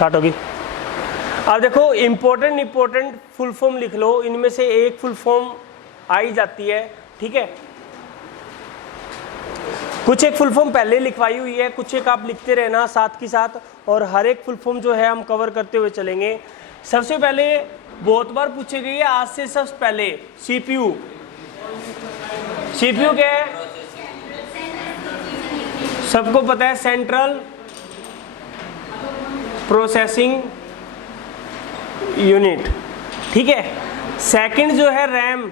Start होगी। अब देखो इम्पोर्टेंट फुल फॉर्म लिख लो, इनमें से एक फुल फॉर्म आई जाती है, ठीक है। कुछ एक फुल फॉर्म पहले लिखवाई हुई है, कुछ एक आप लिखते रहना साथ के साथ, और हर एक फुल फॉर्म जो है हम कवर करते हुए चलेंगे। सबसे पहले बहुत बार पूछी गई है आज से सबसे पहले सीपीयू। सीपीयू क्या है? सबको पता है, सेंट्रल प्रोसेसिंग यूनिट, ठीक है। सेकंड जो है रैम,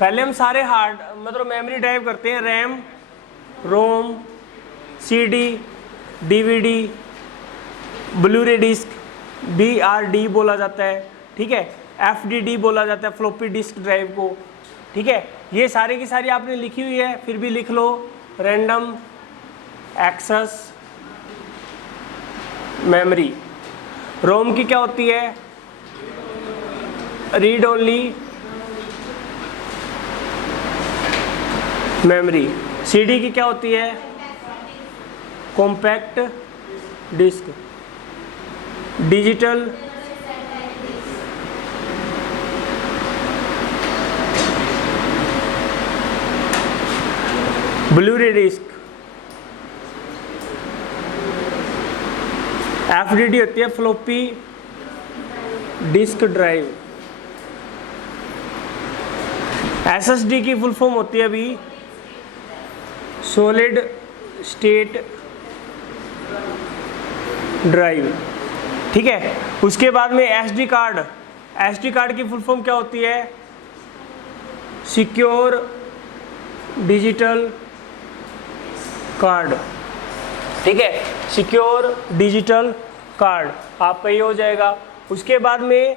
पहले हम सारे हार्ड मतलब मेमोरी ड्राइव करते हैं, RAM, ROM, CD, DVD, Blu-ray disc, BRD बोला जाता है, ठीक है। एफडीडी बोला जाता है फ्लॉपी डिस्क ड्राइव को, ठीक है। ये सारी की सारी आपने लिखी हुई है, फिर भी लिख लो। Random access memory. रोम की क्या होती है? Read only memory. सीडी की क्या होती है? Compact disc. Digital blu ray disc. FDD होती है फ्लॉपी डिस्क ड्राइव। एसएसडी की फुल फॉर्म होती है अभी सॉलिड स्टेट ड्राइव, ठीक है। उसके बाद में एसडी कार्ड। एसडी कार्ड की फुल फॉर्म क्या होती है? सिक्योर डिजिटल कार्ड, ठीक है। सिक्योर डिजिटल कार्ड आपका ये हो जाएगा। उसके बाद में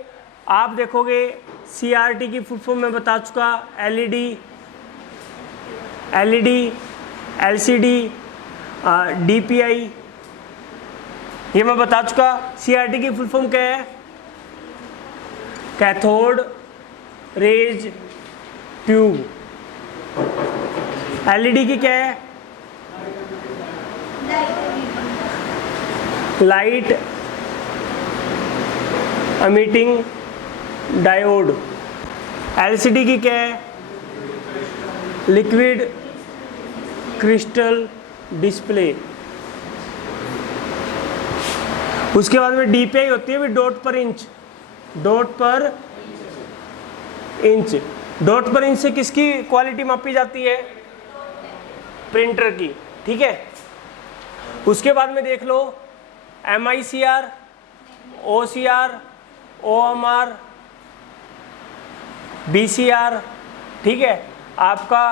आप देखोगे सीआरटी की फुल फॉर्म मैं बता चुका, एलईडी, एलसीडी, डीपीआई, ये मैं बता चुका। सीआरटी की फुल फॉर्म क्या है? Cathode rays tube. एलईडी की क्या है? Light emitting diode. एलसीडी की क्या है? Liquid crystal display. उसके बाद में डीपीआई होती है डॉट पर इंच। डॉट पर इंच। डॉट पर इंच से किसकी क्वालिटी मापी जाती है? प्रिंटर की, ठीक है। उसके बाद में देख लो MICR, OCR, OMR, BCR, ठीक है। आपका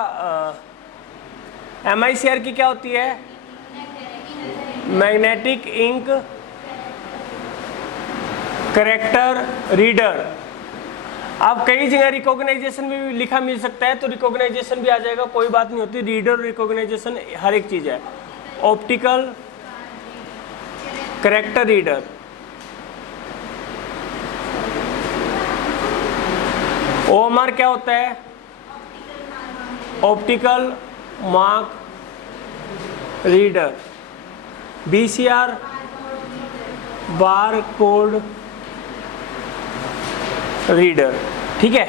MICR की क्या होती है? Magnetic ink character reader. आप कई जगह रिकॉग्नाइजेशन में भी लिखा मिल सकता है, तो रिकॉग्नाइजेशन भी आ जाएगा, कोई बात नहीं होती। रीडर रिकॉग्नाइजेशन हर एक चीज़ है। Optical character reader. OMR क्या होता है? Optical mark reader. BCR bar code reader, ठीक है।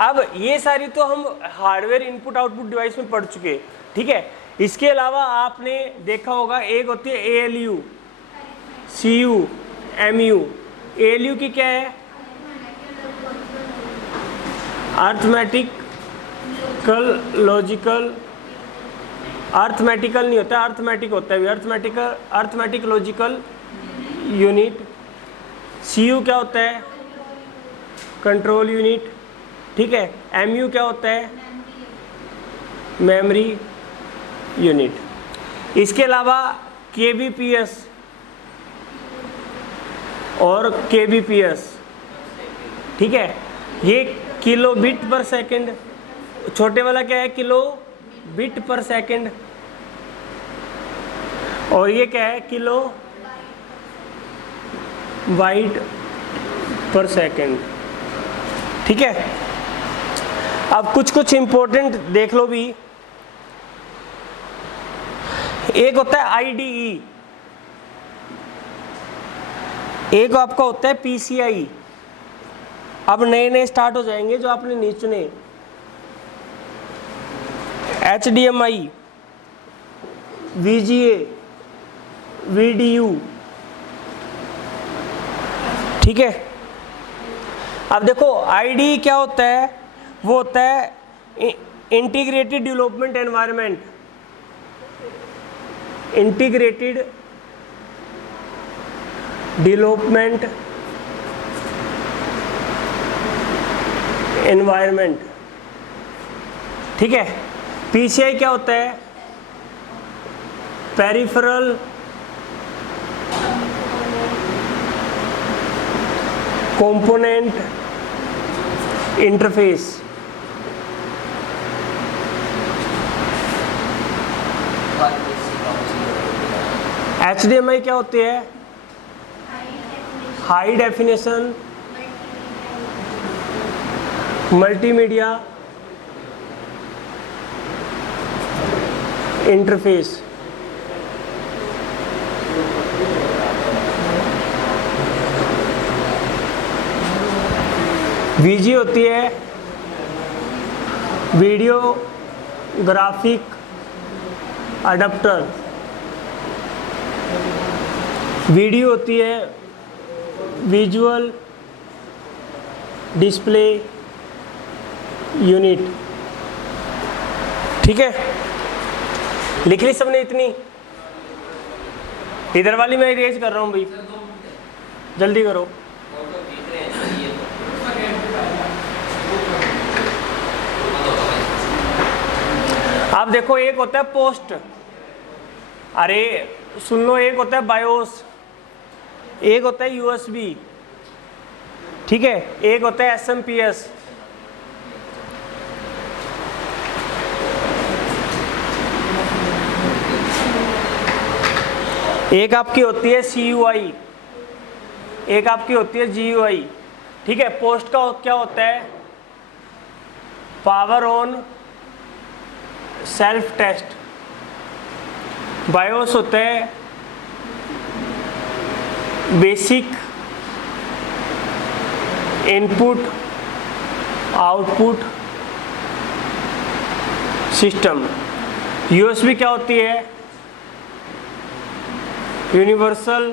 अब ये सारी तो हम हार्डवेयर इनपुट आउटपुट डिवाइस में पढ़ चुके, ठीक है। इसके अलावा आपने देखा होगा एक होती है ALU, CU, MU। ALU की क्या है? Arithmetical logical. अर्थमेटिकल नहीं होता, अर्थमेटिक होता है, अर्थमेटिक लॉजिकल यूनिट। CU क्या होता है? कंट्रोल यूनिट, ठीक है। MU क्या होता है? Memory unit. इसके अलावा KBPS और KBPS, ठीक है। ये किलो बिट पर सेकंड। छोटे वाला क्या है? किलो बिट पर सेकंड। और ये क्या है? किलो बाइट पर सेकंड, ठीक है। अब कुछ इंपॉर्टेंट देख लो भी। एक होता है IDE, एक आपका होता है PCI, अब नए नए स्टार्ट हो जाएंगे जो आपने नहीं चुने। HDMI, VGA, VDU, ठीक है। अब देखो IDE क्या होता है, वो होता है integrated development environment, integrated development environment, ठीक है। PCI क्या होता है, पेरिफेरल कंपोनेंट इंटरफेस, HDMI क्या होती है, high definition multimedia interface, VG होती है वीडियो ग्राफिक अडाप्टर, VDU होती है विजुअल डिस्प्ले यूनिट, ठीक है। लिख ली सबने इतनी? इधर वाली मैं इरेज कर रहा हूँ भाई, जल्दी करो। आप देखो एक होता है पोस्ट, अरे सुन लो, एक होता है बायोस, एक होता है USB, ठीक है, एक होता है SMPS, एक आपकी होती है CUI, एक आपकी होती है GUI, ठीक है। पोस्ट का क्या होता है, power on self test. BIOS होता है basic input output system. USB क्या होती है, यूनिवर्सल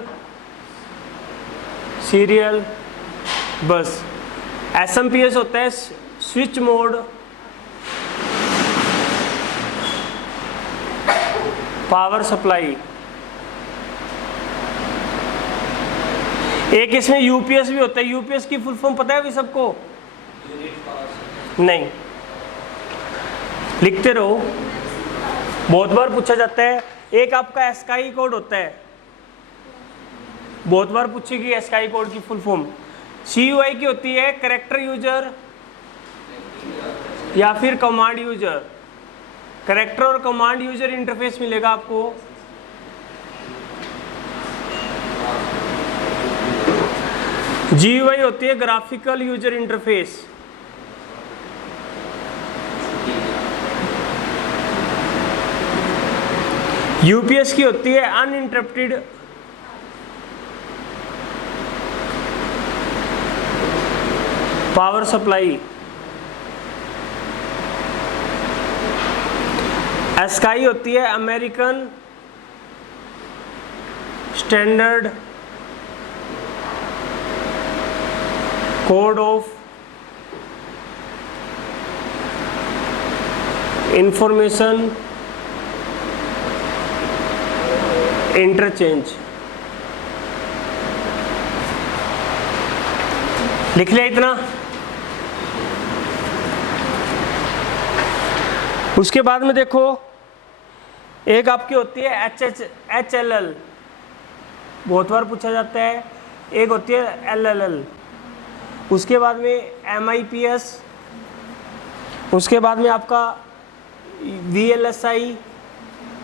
सीरियल बस। SMPS होता है स्विच मोड पावर सप्लाई। एक इसमें UPS भी होता है। UPS की फुल फॉर्म पता है अभी सबको? नहीं, लिखते रहो, बहुत बार पूछा जाता है। एक आपका ASCII कोड होता है, बहुत बार पूछेगी ASCII कोड की फुल फॉर्म। CUI की होती है कैरेक्टर यूजर या फिर कमांड यूजर। कैरेक्टर और कमांड यूजर इंटरफेस मिलेगा आपको। GUI होती है ग्राफिकल यूजर इंटरफेस। UPS की होती है अनइंटरप्टेड पावर सप्लाई। ASCII होती है American standard code of information interchange. लिख लिया इतना? उसके बाद में देखो, एक आपकी होती है HLL, बहुत बार पूछा जाता है। एक होती है LLL। उसके बाद में MIPS। उसके बाद में आपका VLSI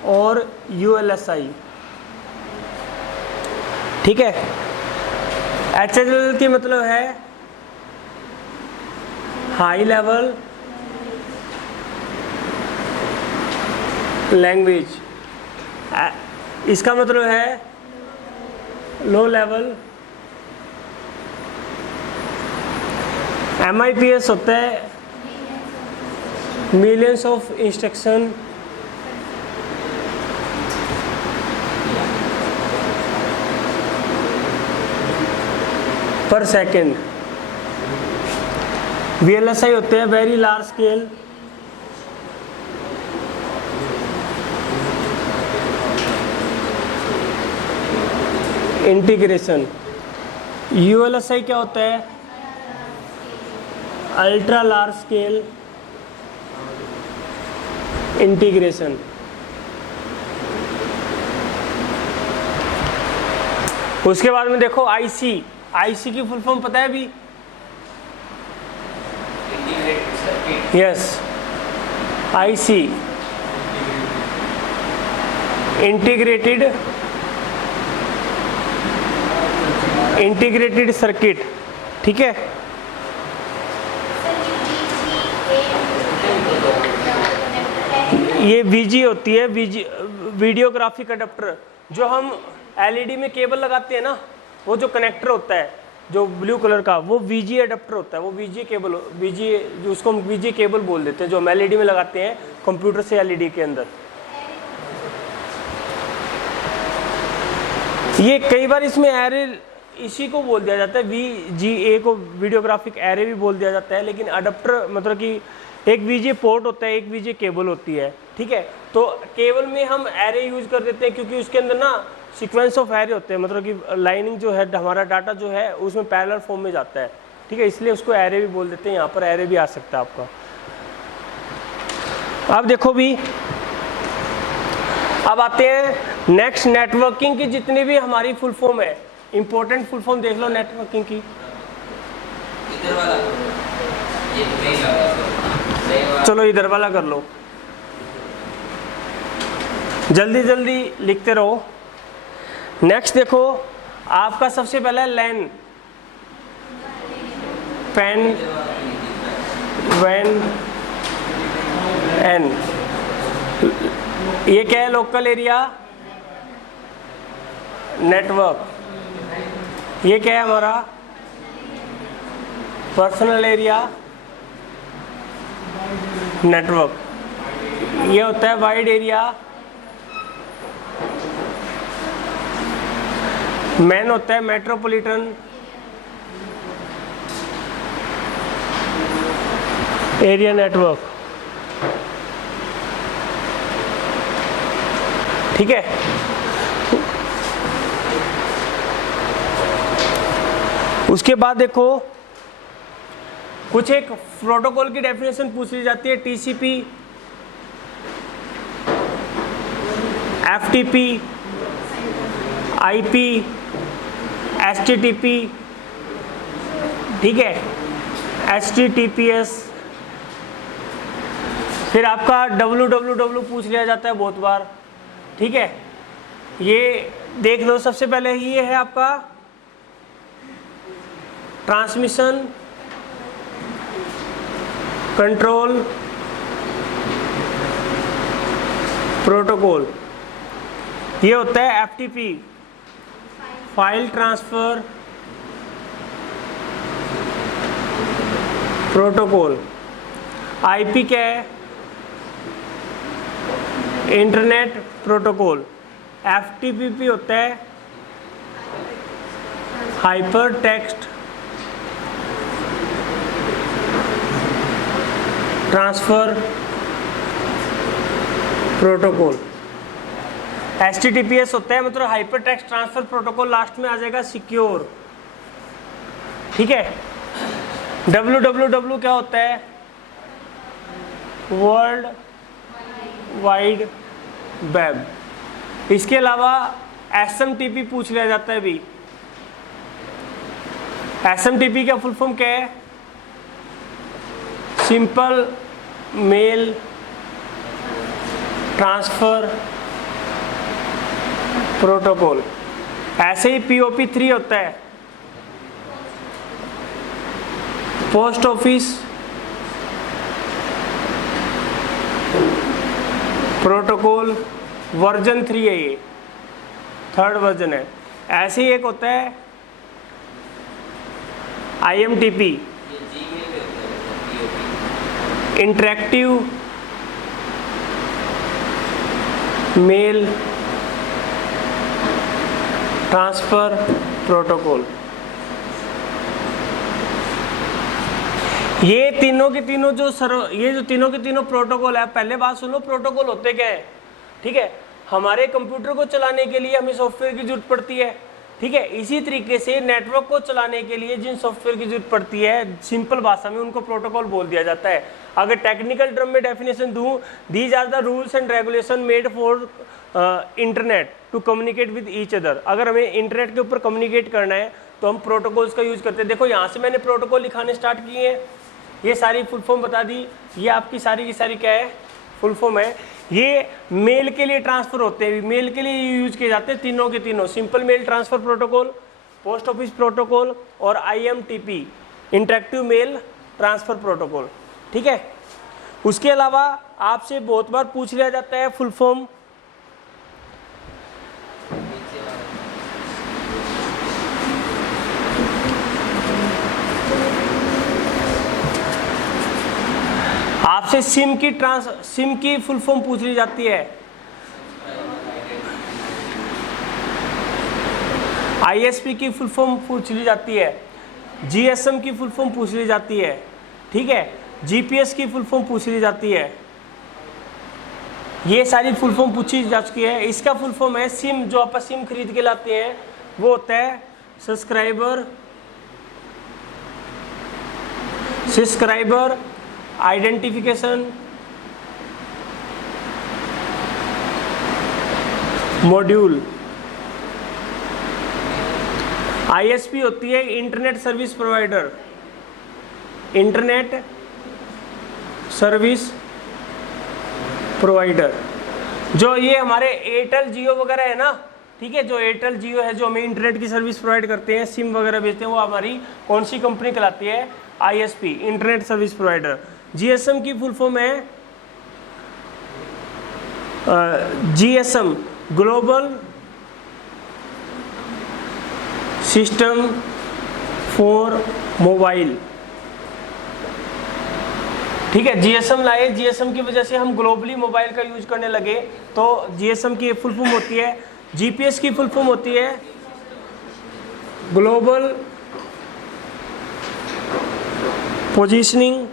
और ULSI, ठीक है। HLL की मतलब है हाई लेवल लैंग्वेज, इसका मतलब है लो लेवल MIPS होता है मिलियंस ऑफ इंस्ट्रक्शन पर सेकेंड। VLSI होते हैं very large scale integration. ULSI क्या होता है? Ultra large scale integration. उसके बाद में देखो IC की फुल फॉर्म पता है अभी? Yes, IC integrated circuit. ठीक है, ये VG होती है, वीडियोग्राफिक अडेप्टर। जो हम LED में केबल लगाते हैं ना, वो जो कनेक्टर होता है जो ब्लू कलर का, वो VG अडेप्टर होता है। वो VG केबल, जो उसको हम VG केबल बोल देते हैं, जो हम LED में लगाते हैं कंप्यूटर से LED के अंदर। ये कई बार इसमें एरे इसी को बोल दिया जाता है, VGA को वीडियोग्राफिक एरे भी बोल दिया जाता है, लेकिन अडेप्टर मतलब कि एक VGA पोर्ट होता है, एक VGA केबल होती है। ठीक है, तो केबल में हम एरे यूज कर देते हैं क्योंकि उसके अंदर ना सीक्वेंस ऑफ एरे होते हैं, मतलब कि लाइनिंग जो है, हमारा डाटा जो है उसमें पैरेलल फॉर्म में जाता है। ठीक है, इसलिए उसको एरे भी बोल देते हैं। यहाँ पर एरे भी आ सकता है आपका। अब देखो भी, अब आते हैं नेक्स्ट, नेटवर्किंग की जितनी भी हमारी फुल फॉर्म है, इंपॉर्टेंट फुल फॉर्म देख लो नेटवर्किंग की। इधर वाला चलो इधर वाला कर लो, जल्दी जल्दी लिखते रहो। नेक्स्ट देखो, आपका सबसे पहला लैन, पेन, वैन, एन। ये क्या है? Local area network. ये क्या है हमारा? Personal area network. ये होता है वाइड एरिया। मैन होता है मेट्रोपॉलिटन एरिया नेटवर्क। ठीक है, उसके बाद देखो कुछ एक प्रोटोकॉल की डेफिनेशन पूछ ली जाती है। TCP, FTP, IP, HTTP, ठीक है, HTTPS। फिर आपका www पूछ लिया जाता है बहुत बार। ठीक है, ये देख लो। सबसे पहले ये है आपका ट्रांसमिशन कंट्रोल प्रोटोकॉल। ये होता है FTP, file transfer protocol. IP क्या है? Internet protocol. FTP होता है hyper text transfer protocol. HTTPS होता है मतलब hyper text transfer protocol, last में आ जाएगा सिक्योर। ठीक है, www क्या होता है? World wide web. इसके अलावा SMTP पूछ लिया जाता है भी। SMTP का फुल फॉर्म क्या है? Simple mail transfer protocol. ऐसे ही POP3 होता है, पोस्ट ऑफिस प्रोटोकॉल। वर्जन 3 है, ये 3rd वर्जन है। ऐसे ही एक होता है IMTP, interactive mail transfer protocol. ये तीनों के तीनों ये जो तीनों के तीनों प्रोटोकॉल है, पहले बात सुनो, प्रोटोकॉल होते क्या है? ठीक है, हमारे कंप्यूटर को चलाने के लिए हमें सॉफ्टवेयर की जरूरत पड़ती है। ठीक है, इसी तरीके से नेटवर्क को चलाने के लिए जिन सॉफ्टवेयर की जरूरत पड़ती है, सिंपल भाषा में उनको प्रोटोकॉल बोल दिया जाता है। अगर टेक्निकल टर्म में डेफिनेशन दूं, these are the rules and regulation made for internet to communicate with each other. अगर हमें इंटरनेट के ऊपर कम्युनिकेट करना है तो हम प्रोटोकॉल्स का यूज करते हैं। देखो यहाँ से मैंने प्रोटोकॉल लिखाने स्टार्ट किए हैं, ये सारी फुल फॉर्म बता दी, ये आपकी सारी की सारी क्या है, फुल फॉर्म है। ये मेल के लिए ट्रांसफर होते हैं, मेल के लिए यूज किए जाते हैं तीनों के तीनों, simple mail transfer protocol, post office protocol और IMTP interactive mail transfer protocol. ठीक है, उसके अलावा आपसे बहुत बार पूछ लिया जाता है फुल फॉर्म, आपसे सिम की फुल फॉर्म पूछ ली जाती है, ISP की फुल फॉर्म पूछ ली जाती है, GSM की फुल फॉर्म पूछ ली जाती है। ठीक है, GPS की फुल फॉर्म पूछ ली जाती है। ये सारी फुल फॉर्म पूछी जा चुकी है। इसका फुल फॉर्म है सिम, जो आप सिम खरीद के लाते हैं वो होता है सब्सक्राइबर आइडेंटिफिकेशन मॉड्यूल। ISP होती है internet service provider, internet service provider. जो ये हमारे एयरटेल जियो वगैरह है ना, ठीक है, जो एयरटेल जियो है जो हमें इंटरनेट की सर्विस प्रोवाइड करते हैं, सिम वगैरह बेचते हैं, वो हमारी कौन सी कंपनी कहलाती है? ISP internet service provider. GSM की फुल फॉर्म है GSM global system for mobile. ठीक है, GSM लाए, GSM की वजह से हम ग्लोबली मोबाइल का यूज करने लगे, तो GSM की फुल फॉर्म होती है। GPS की फुल फॉर्म होती है ग्लोबल पोजीशनिंग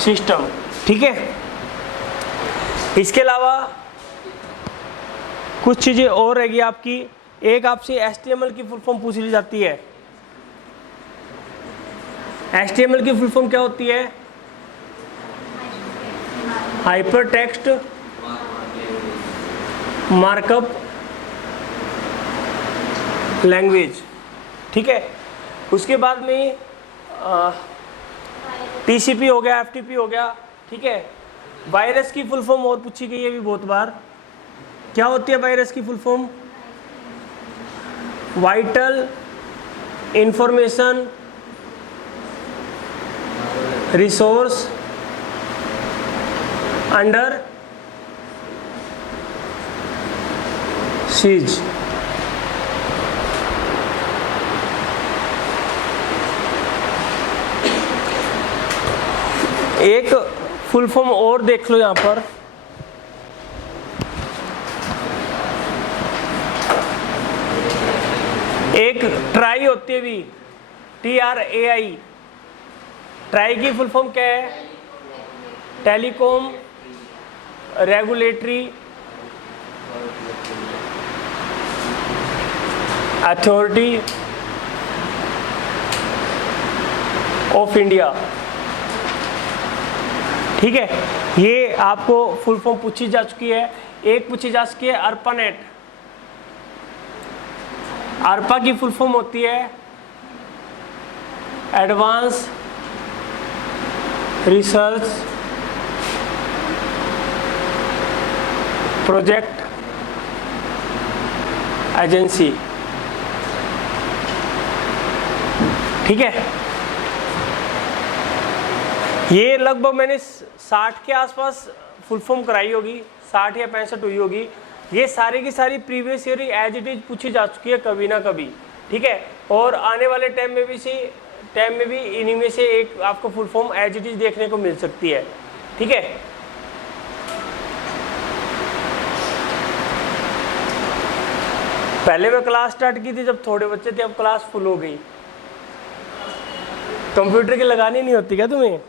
सिस्टम। ठीक है, इसके अलावा कुछ चीजें और रहेगी आपकी। एक आपसे HTML की फुल फॉर्म पूछ ली जाती है। HTML की फुल फॉर्म क्या होती है? Hyper text markup language. ठीक है, उसके बाद में TCP हो गया, FTP हो गया। ठीक है, वायरस की फुल फॉर्म और पूछी गई है भी बहुत बार। क्या होती है वायरस की full form? Vital information resource under seize. एक फुल फॉर्म और देख लो यहां पर, एक ट्राई होती है भी, TRAI। ट्राई की फुल फॉर्म क्या है? Telecom regulatory authority of India. ठीक है, ये आपको फुल फॉर्म पूछी जा चुकी है। एक पूछी जा चुकी है ARPANET। ARPA की फुल फॉर्म होती है एडवांस रिसर्च प्रोजेक्ट एजेंसी। ठीक है, ये लगभग मैंने 60 के आसपास फुल फॉर्म कराई होगी, 60 या 65 हुई होगी। ये सारी की सारी previous year as it is पूछी जा चुकी है कभी ना कभी। ठीक है, और आने वाले टाइम में भी इसी टाइम में भी इन्हीं में से एक आपको full form as it is देखने को मिल सकती है। ठीक है, पहले मैं क्लास स्टार्ट की थी जब थोड़े बच्चे थे, अब क्लास फुल हो गई। कंप्यूटर की लगानी नहीं होती क्या तुम्हें?